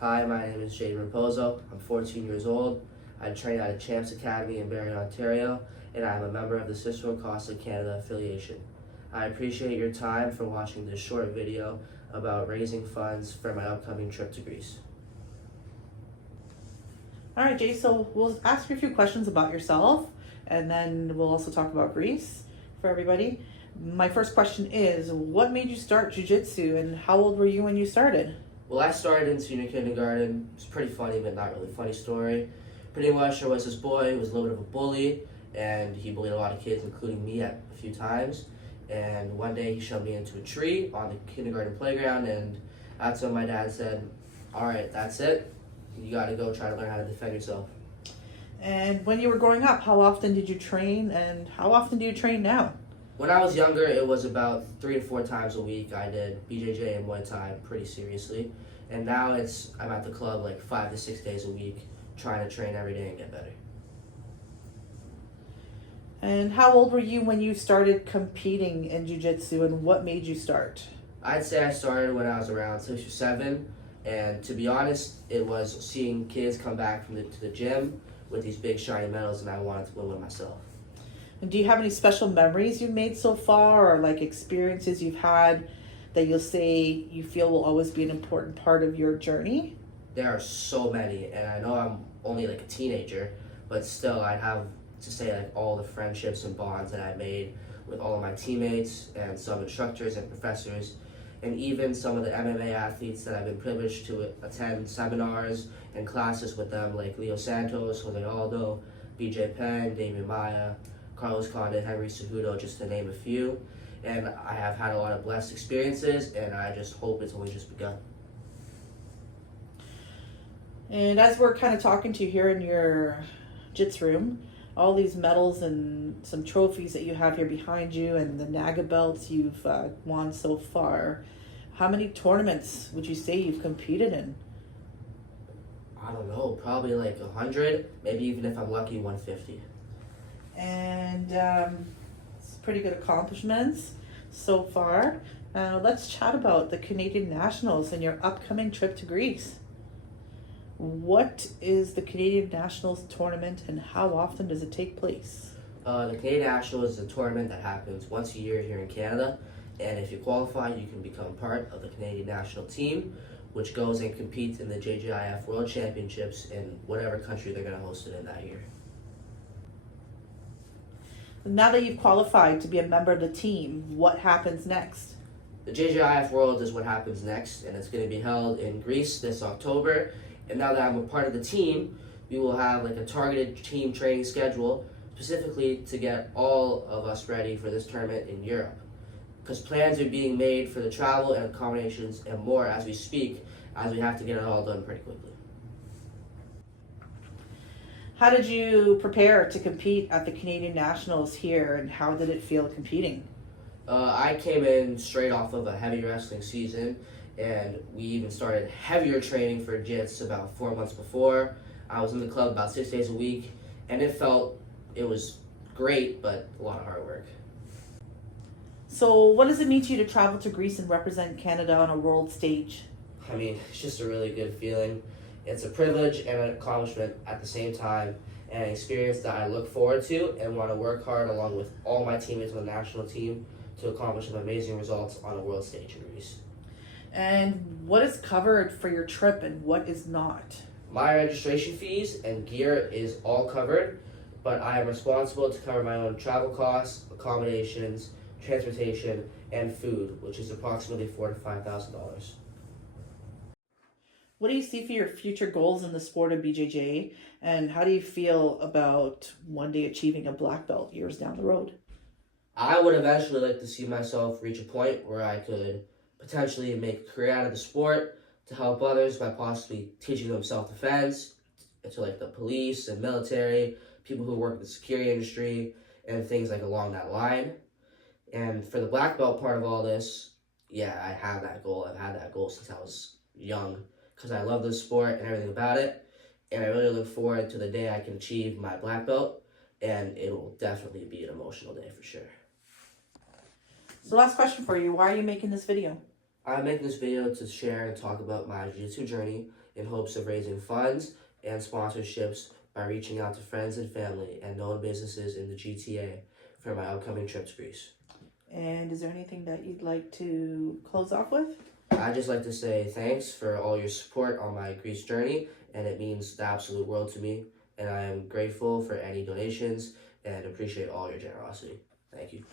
Hi, my name is Jayden Raposo. I'm 14 years old. I train at a Champs Academy in Barrie, Ontario, and I'm a member of the Cicero Costa Canada affiliation. I appreciate your time for watching this short video about raising funds for my upcoming trip to Greece. All right, Jay, so we'll ask you a few questions about yourself, and then we'll also talk about Greece for everybody. My first question is, what made you start jiu-jitsu, and how old were you when you started? Well, I started in senior kindergarten. It's pretty funny, but not really funny story. Pretty much, there was this boy who was a little bit of a bully, and he bullied a lot of kids, including me a few times. And one day he shoved me into a tree on the kindergarten playground, and that's when my dad said, "All right, that's it. You got to go try to learn how to defend yourself." And when you were growing up, how often did you train, and how often do you train now? When I was younger, it was about 3 to 4 times a week. I did BJJ and Muay Thai pretty seriously. And now I'm at the club like 5 to 6 days a week, trying to train every day and get better. And how old were you when you started competing in jiu-jitsu, and what made you start? I'd say I started when I was around 6 or 7. And to be honest, it was seeing kids come back to the gym with these big shiny medals, and I wanted to win one myself. And do you have any special memories you've made so far, or like experiences you've had that you'll say you feel will always be an important part of your journey? There are so many, and I know I'm only like a teenager, but still I'd have to say like all the friendships and bonds that I made with all of my teammates and some instructors and professors, and even some of the MMA athletes that I've been privileged to attend seminars and classes with them, like Leo Santos, Jose Aldo, BJ Penn, Damian Maia, Carlos Condit, Henry Cejudo, just to name a few. And I have had a lot of blessed experiences, and I just hope it's only just begun. And as we're kind of talking to you here in your jits room, all these medals and some trophies that you have here behind you, and the NAGA belts you've won so far, how many tournaments would you say you've competed in? I don't know, probably like 100, maybe even if I'm lucky, 150. And it's pretty good accomplishments so far. Let's chat about the Canadian Nationals and your upcoming trip to Greece. What is the Canadian Nationals tournament, and how often does it take place? The Canadian Nationals is a tournament that happens once a year here in Canada, and if you qualify, you can become part of the Canadian national team, which goes and competes in the JJIF World Championships in whatever country they're going to host it in that year. Now that you've qualified to be a member of the team, what happens next? The JJIF World is what happens next, and it's going to be held in Greece this October. And now that I'm a part of the team, we will have like a targeted team training schedule specifically to get all of us ready for this tournament in Europe. Because plans are being made for the travel and accommodations and more as we speak, as we have to get it all done pretty quickly. How did you prepare to compete at the Canadian Nationals here, and how did it feel competing? I came in straight off of a heavy wrestling season, and we even started heavier training for jits about 4 months before. I was in the club about 6 days a week, and it was great, but a lot of hard work. So what does it mean to you to travel to Greece and represent Canada on a world stage? I mean, it's just a really good feeling. It's a privilege and an accomplishment at the same time, and an experience that I look forward to and want to work hard along with all my teammates on the national team to accomplish some amazing results on a world stage in Greece. And what is covered for your trip and what is not? My registration fees and gear is all covered, but I am responsible to cover my own travel costs, accommodations, transportation, and food, which is approximately $4,000 to $5,000. What do you see for your future goals in the sport of BJJ, and how do you feel about one day achieving a black belt years down the road? I would eventually like to see myself reach a point where I could potentially make a career out of the sport to help others by possibly teaching them self-defense to like the police and military, people who work in the security industry, and things like along that line. And for the black belt part of all this, yeah, I have that goal. I've had that goal since I was young because I love the sport and everything about it. And I really look forward to the day I can achieve my black belt, and it will definitely be an emotional day for sure. So last question for you, why are you making this video? I'm making this video to share and talk about my jiu-jitsu journey in hopes of raising funds and sponsorships by reaching out to friends and family and known businesses in the GTA for my upcoming trip to Greece. And is there anything that you'd like to close off with? I'd just like to say thanks for all your support on my Greece journey, and it means the absolute world to me, and I am grateful for any donations and appreciate all your generosity. Thank you.